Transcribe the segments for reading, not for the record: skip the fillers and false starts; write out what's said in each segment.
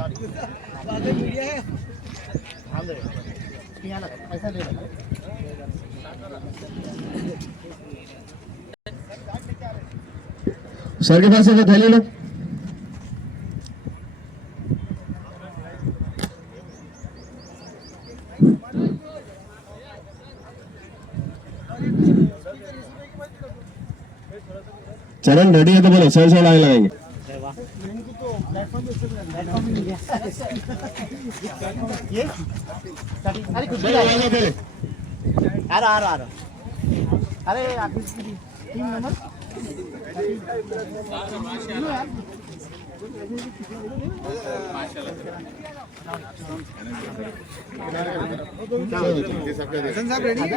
Sir के पास है थैली लो। चरण रेडी है तो बोलो, सर से लाइन लगाएंगे।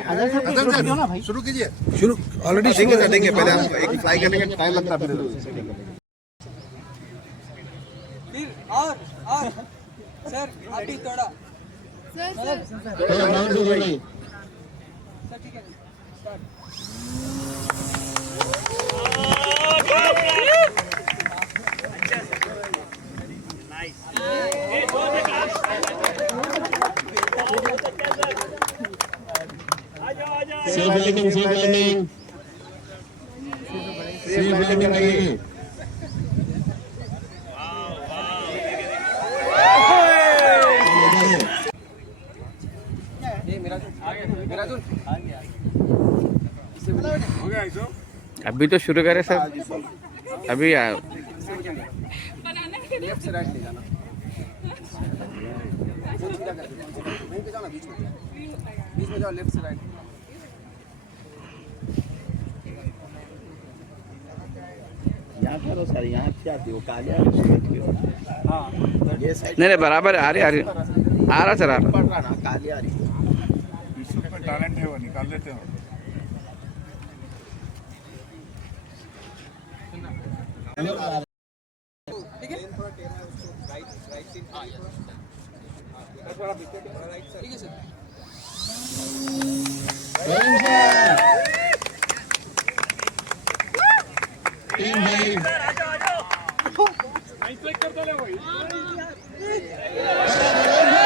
अरे टीम नंबर शुरू कीजिए। शुरू ऑलरेडी शुरू कर देंगे, पहले हम एक फ्लाई करने का टाइम लगता है फिर और सर अभी थोड़ा सर ठीक है safe landing, safe landing, safe landing करिए। अभी तो शुरू करें सर, अभी लेफ्ट से राइट ले जाना, बीच में जाओ, लेफ्ट से राइट। यहाँ करो सर, यहाँ क्या थी वो कालिया। हाँ ये साइड नहीं बराबर आ रही आ रहा सर, आ रहा पड़ रहा ना, कालिया आ रही है। टैलेंट है वो निकाल लेते हो। ठीक है ठीक है sir.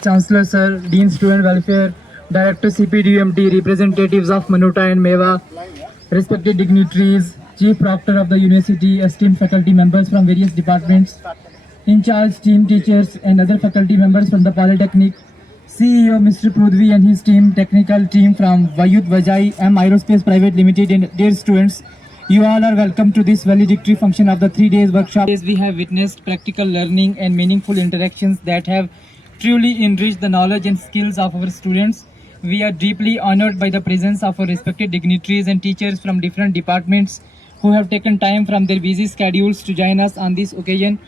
Chancellor Sir, Dean Student Welfare, Director CPDUMT, representatives of Manuta and Meva, respected dignitaries, Chief Proctor of the University, esteemed faculty members from various departments, in-charge team teachers and other faculty members from the Polytechnic, CEO Mr. Prudvi and his team, technical team from Vayut Vajai M Aerospace Private Limited, and dear students, you all are welcome to this valedictory function of the 3 days workshop. We have witnessed practical learning and meaningful interactions that have truly enriched the knowledge and skills of our students. We are deeply honored by the presence of our respected dignitaries and teachers from different departments who have taken time from their busy schedules to join us on this occasion.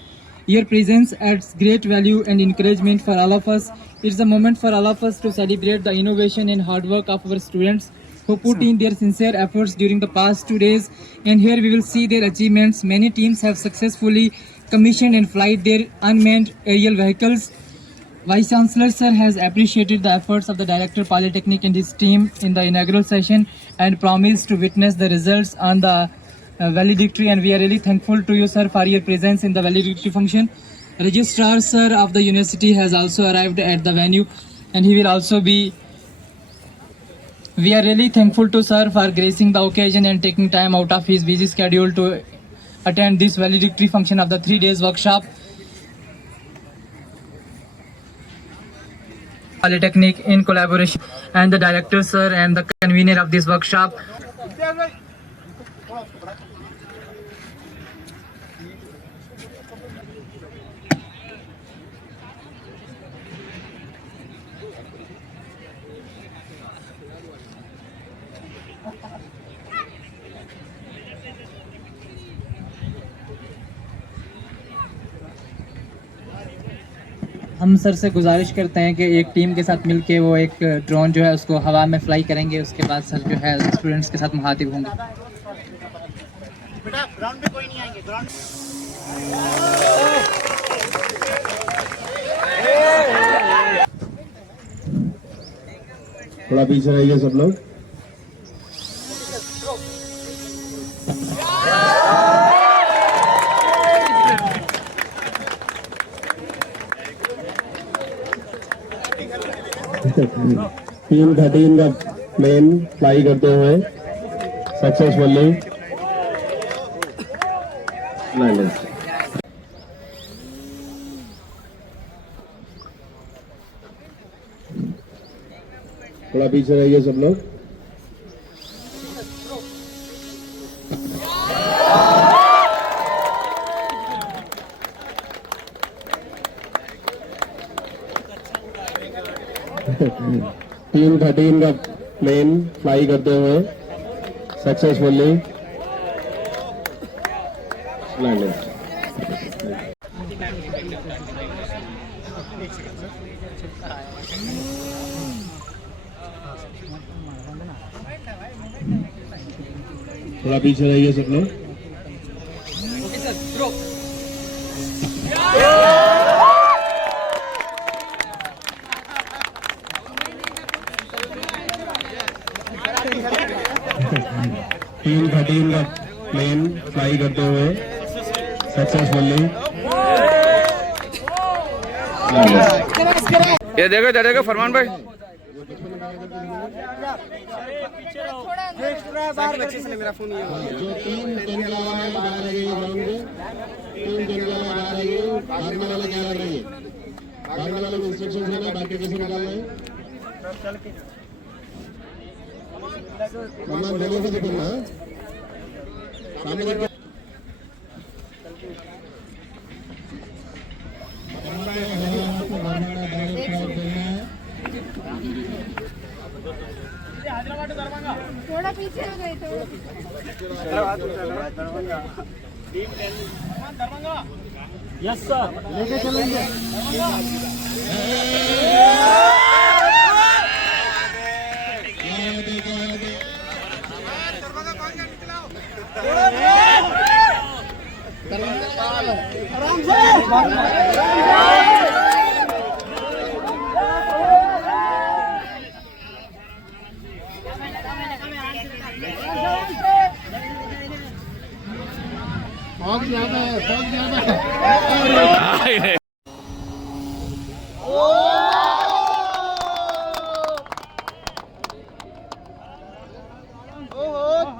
Your presence adds great value and encouragement for all of us. It's a moment for all of us to celebrate the innovation and hard work of our students who put in their sincere efforts during the past 2 days, and here we will see their achievements. Many teams have successfully commissioned and flight their unmanned aerial vehicles. Vice Chancellor Sir has appreciated the efforts of the Director Polytechnic and his team in the inaugural session and promised to witness the results on the valedictory, and we are really thankful to you sir for your presence in the valedictory function. Registrar Sir of the university has also arrived at the venue, and he will also be. We are really thankful to sir for gracing the occasion and taking time out of his busy schedule to attend this valedictory function of the 3 days workshop. Polytechnic in collaboration and the director sir and the convener of this workshop. हम sir से गुजारिश करते हैं कि एक team के साथ मिलके वो एक ड्रोन जो है उसको हवा में फ्लाई करेंगे, उसके बाद सर जो है स्टूडेंट्स के साथ मुखातिब होंगे। बेटा ग्राउंड पे कोई नहीं आएंगे, ग्राउंड थोड़ा पीछे रहिए सब लोग। टीम 13 का प्लेन फ्लाई करते हुए सक्सेसफुली लैंड। थोड़ा पीछे रहिए सब लोग। टीम 13 का प्लेन फ्लाई करते हुए सक्सेसफुली लैंड। थोड़ा पीछे रहिए सब लोग। Okay, sir. Throw. टीम 13 का प्लेन फ्लाई करते हुए सक्सेसफुली ये देखो फरमान भाई। मेरा फोन ये जो टीम खेलने वाला है बाहर आ जाइए ग्राउंड में। टीम खेलने वाला बाहर आ जाइए। भागने वाला क्या कर रही है? भागने वाले को इंस्ट्रक्शन देना, बाकी कैसे निकालना है? मम्मा दोनों से निकलना है। सामने देखो। थोड़ा पीछे हो गए तो यस सर, लेके चलेंगे। बहुत ज्यादा है, बहुत ज्यादा है।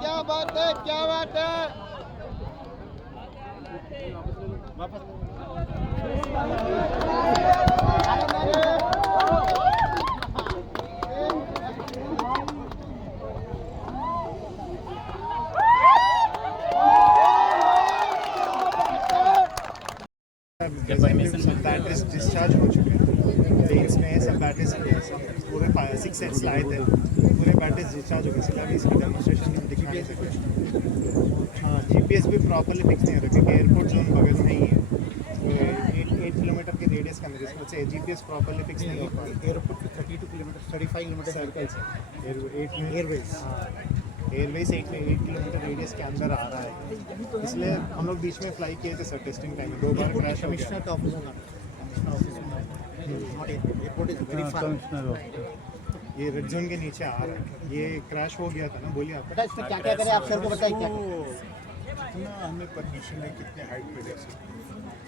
क्या बात है, क्या बात है। सब बैटरीज डिस्चार्ज हो चुके हैं। प्लेन्स में सब बैटरीज पूरे 6 सेट्स लाए थे, पूरे बैटरीज डिस्चार्ज हो गए। इसलिए अभी इसकी डेमोस्ट्रेशन में दिखा नहीं सकते। हाँ, GPS भी प्रॉपरली फिक्स नहीं हो रहा क्योंकि एयरपोर्ट जोन बगल में ही है। 8 किलोमीटर के रेडियस का मेरे इसमें से GPS प्रॉपरली फिक्स नहीं हो पा रहा। एयरपोर्ट 32 किलोमीटर 35 किलोमीटर सर्कल से एयरवेज एयरवेज 8 किलोमीटर रेडियस के अंदर आ रहा है। इसलिए हम लोग बीच में फ्लाई किए थे सर, टेस्टिंग टाइम में 2 बार क्रैश हो गया। ये रेड जोन के नीचे आ रहा है, ये क्रैश हो गया था ना। बोलिए आप इसमें क्या क्या करें आप सर को बताइए। क्या कितना हमें परमिशन है, कितने हाइट पे देख सकते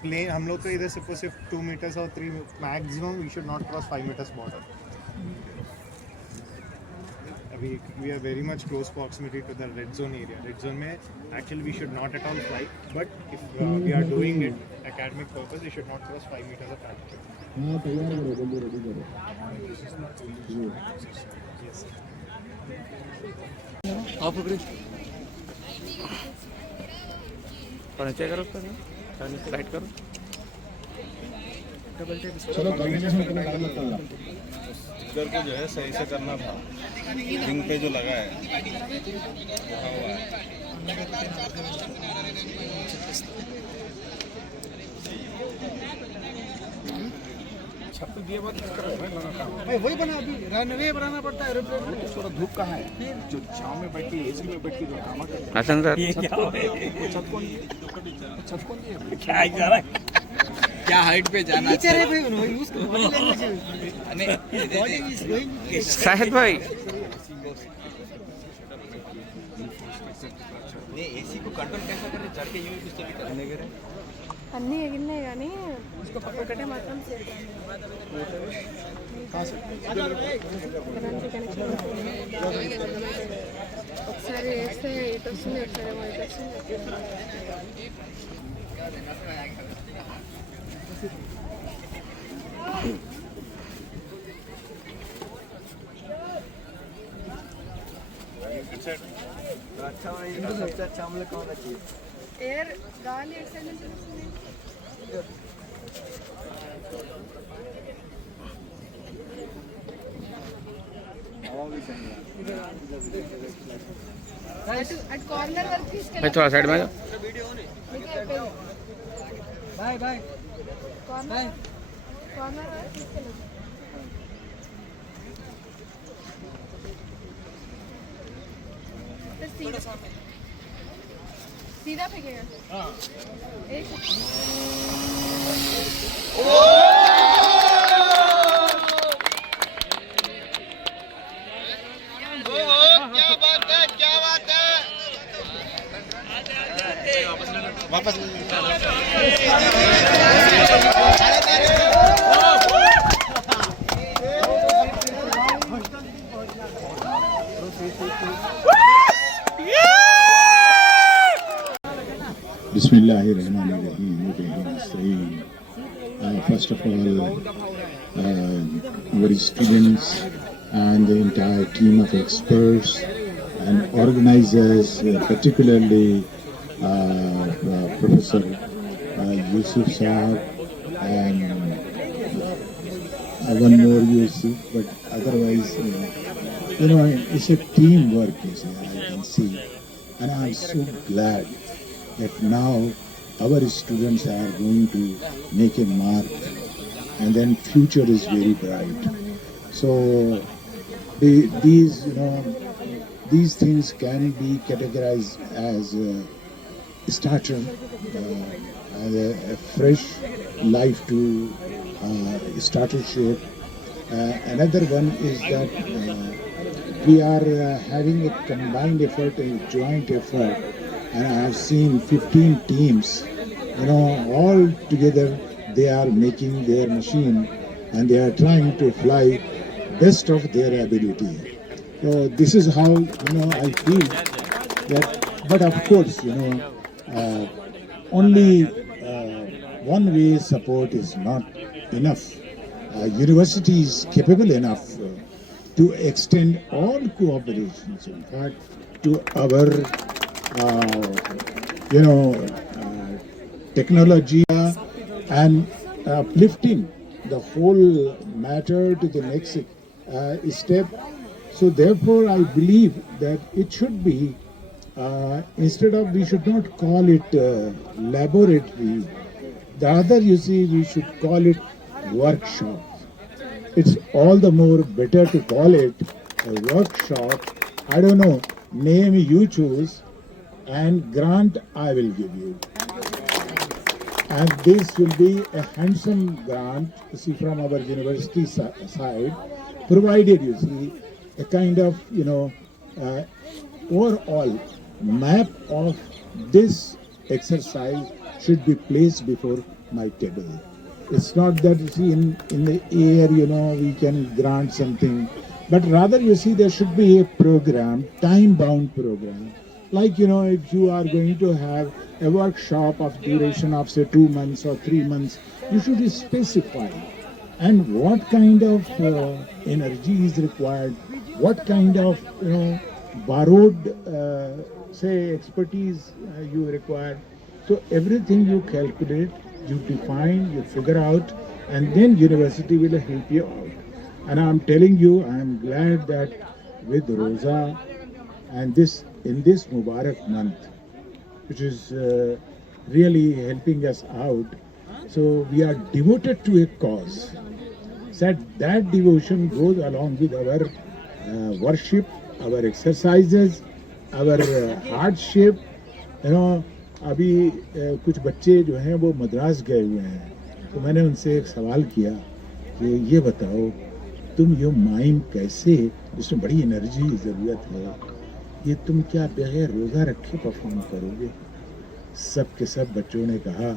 प्लेन। हम लोग को इधर सिर्फ 2 मीटर्स और 3 maximum we should not cross 5 metres border. We are very much close proximity to the red zone area. Red zone में actually we should not at all fly, but if we are doing it academic purpose, we should not cross 5 meters of altitude. हाँ, तैयार करो, जल्दी ready करो। Yes. Of पकड़ी और नीचे करो उसका ना, राइट करो। चलो कॉम्बिनेशन करने का मत करना। इधर को जो है सही से करना था। रिंग पे जो लगा है रखा हुआ है। छत दिए बात वही बना, अभी रनवे बनाना पड़ता है एरोप्लेन में। थोड़ा धूप कहाँ है? जो छाँव में बैठ के एसी में बैठ के जो काम करते हैं। हसन सर, छत कौन दिए? क्या जा रहा है? क्या हाइट पे जाना चाहिए? शाहिद भाई एसी को कंट्रोल कैसे करें? चढ़ के यूं कुछ तो करने के అన్నీ ఎగిరినాయి కానీ ఒకటే మాత్రం ఒకసారి వేస్తే ఇటు వస్తుంది ఒకసారి ఏమో ఇటు వస్తుంది. एयर गाली एक्सरसाइज करते अट कॉर्नर वर्क भाई थोड़ा साइड में आ जाओ। Bye bye corner corner work किसके लो सीधा फेंकेगा। हाँ एक वापस Bismillahirrahmanirrahim. First of all, our students and the entire team of experts and organizers, particularly Professor Yusuf Saab and one more Yusuf, but otherwise, it's a teamwork, I can see. And I'm so glad that now our students are going to make a mark, and then future is very bright. So these things can be categorized as a starter, as a fresh life to startership. Another one is that we are having a combined effort, a joint effort, and I have seen 15 teams, all together they are making their machine and they are trying to fly best of their ability. So this is how, I feel that, but of course, only one way support is not enough. University is capable enough to extend all cooperations, in fact, to our technology and uplifting the whole matter to the next step. So therefore I believe that it should be, instead of, we should not call it laboratory, the other, we should call it workshop. It's all the more better to call it a workshop. I don't know, name you choose, and grant I will give you. And this will be a handsome grant, from our university side, provided, a kind of, overall map of this exercise should be placed before my table. It's not that, in the air, we can grant something, but rather, there should be a program, time-bound program. Like, if you are going to have a workshop of duration of, say, 2 months or 3 months, you should specify. And what kind of energy is required, what kind of, borrowed, say, expertise you require. So everything you calculate, you define, you figure out, and then university will help you out. And I'm telling you, I'm glad that with Rosa and in this Mubarak month, which is really helping us out, so we are devoted to a cause. That devotion goes along with our worship, our exercises, our hardship. अभी कुछ बच्चे जो हैं वो मद्रास गए हुए हैं, तो मैंने उनसे एक सवाल किया कि ये बताओ, तुम ये माइम कैसे, जिसमें बड़ी एनर्जी की ज़रूरत है, ये तुम क्या बगैर रोज़ा रखे परफॉर्म करोगे? सब के सब बच्चों ने कहा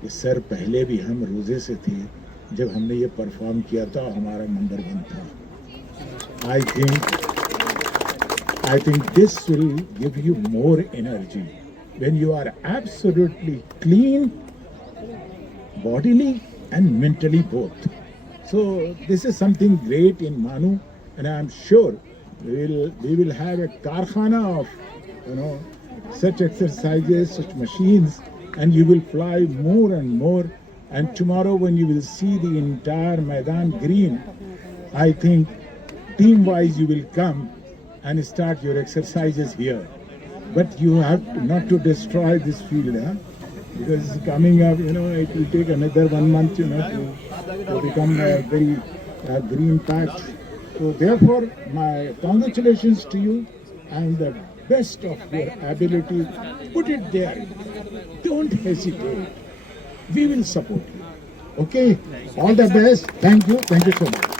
कि सर पहले भी हम रोजे से थे जब हमने ये परफॉर्म किया था, हमारा नंबर 1 था. I think this will give you more energy when you are absolutely clean, bodily and mentally both. So this is something great in Manu, and I am sure we will have a karkhana of such exercises, such machines, and you will fly more and more. And tomorrow when you will see the entire Maidan green, I think team-wise you will come and start your exercises here. But you have not to destroy this field, because it's coming up, it will take another 1 month, to become a very green patch. So therefore, my congratulations to you and the best of your ability. Put it there. Don't hesitate. We will support you. Okay? All the best. Thank you. Thank you so much.